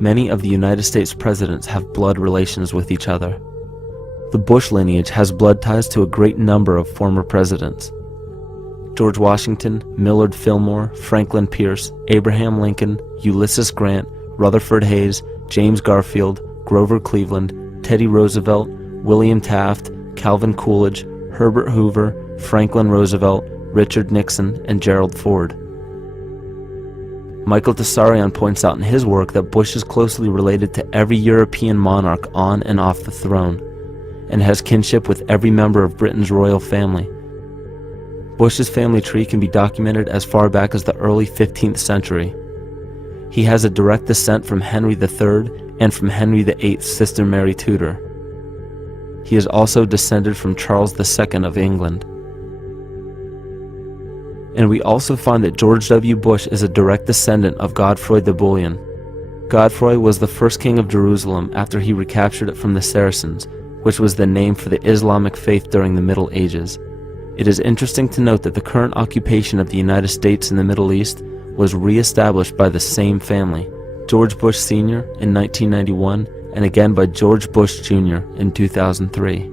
Many of the United States presidents have blood relations with each other. The Bush lineage has blood ties to a great number of former presidents. George Washington, Millard Fillmore, Franklin Pierce, Abraham Lincoln, Ulysses Grant, Rutherford Hayes, James Garfield, Grover Cleveland, Teddy Roosevelt, William Taft, Calvin Coolidge, Herbert Hoover, Franklin Roosevelt, Richard Nixon, and Gerald Ford. Michael Tessarion points out in his work that Bush is closely related to every European monarch on and off the throne, and has kinship with every member of Britain's royal family. Bush's family tree can be documented as far back as the early 15th century. He has a direct descent from Henry III and from Henry VIII's sister Mary Tudor. He is also descended from Charles II of England. And we also find that George W. Bush is a direct descendant of Godfrey the Bullion. Godfrey was the first king of Jerusalem after he recaptured it from the Saracens, which was the name for the Islamic faith during the Middle Ages. It is interesting to note that the current occupation of the United States in the Middle East was re-established by the same family, George Bush Sr. in 1991, and again by George Bush Jr. in 2003.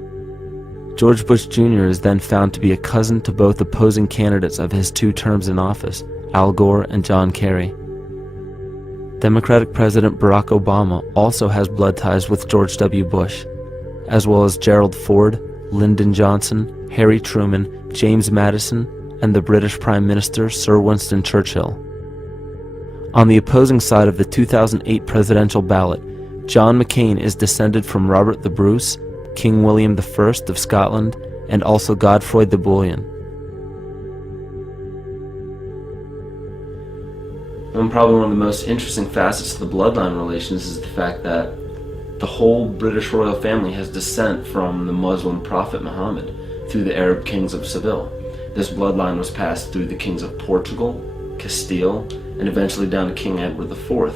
George Bush Jr. is then found to be a cousin to both opposing candidates of his 2 terms in office, Al Gore and John Kerry. Democratic President Barack Obama also has blood ties with George W. Bush, as well as Gerald Ford, Lyndon Johnson, Harry Truman, James Madison, and the British Prime Minister Sir Winston Churchill. On the opposing side of the 2008 presidential ballot, John McCain is descended from Robert the Bruce, King William I of Scotland, and also Godfrey the Bullion. Probably one of the most interesting facets of the bloodline relations is the fact that the whole British royal family has descent from the Muslim prophet Muhammad through the Arab kings of Seville. This bloodline was passed through the kings of Portugal, Castile, and eventually down to King Edward IV.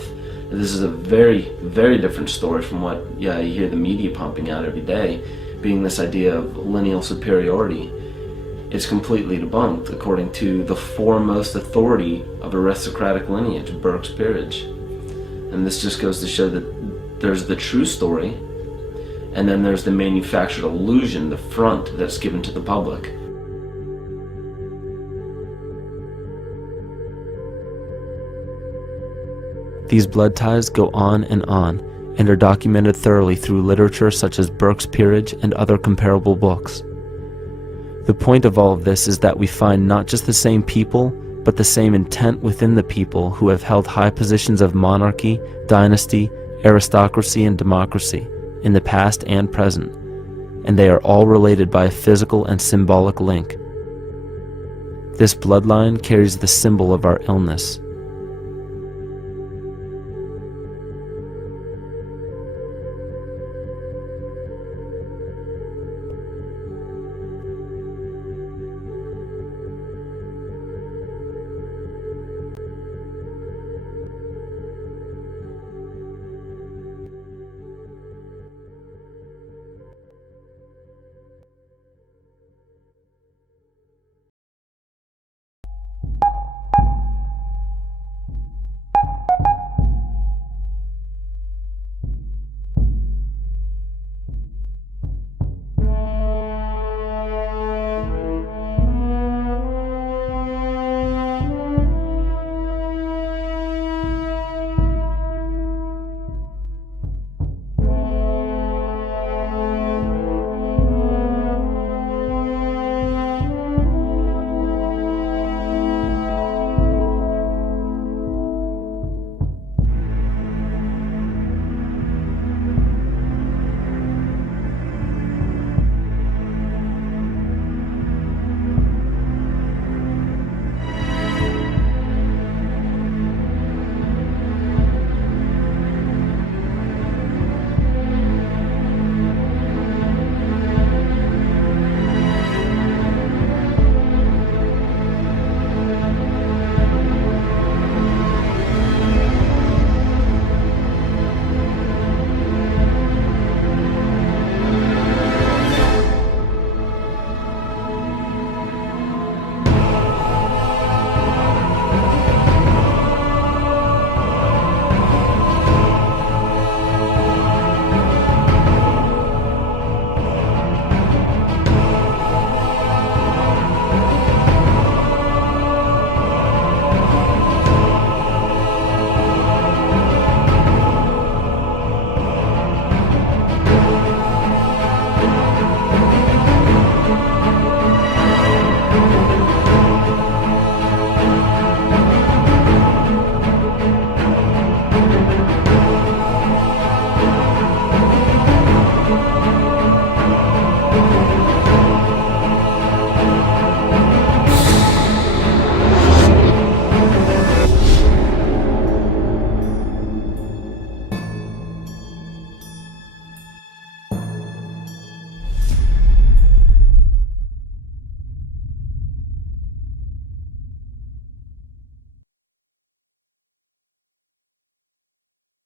This is a very, very different story from what you hear the media pumping out every day, being this idea of lineal superiority. It's completely debunked according to the foremost authority of aristocratic lineage, Burke's Peerage. And this just goes to show that there's the true story, and then there's the manufactured illusion, the front that's given to the public. These blood ties go on and are documented thoroughly through literature such as Burke's Peerage and other comparable books. The point of all of this is that we find not just the same people, but the same intent within the people who have held high positions of monarchy, dynasty, aristocracy, and democracy in the past and present, and they are all related by a physical and symbolic link. This bloodline carries the symbol of our illness,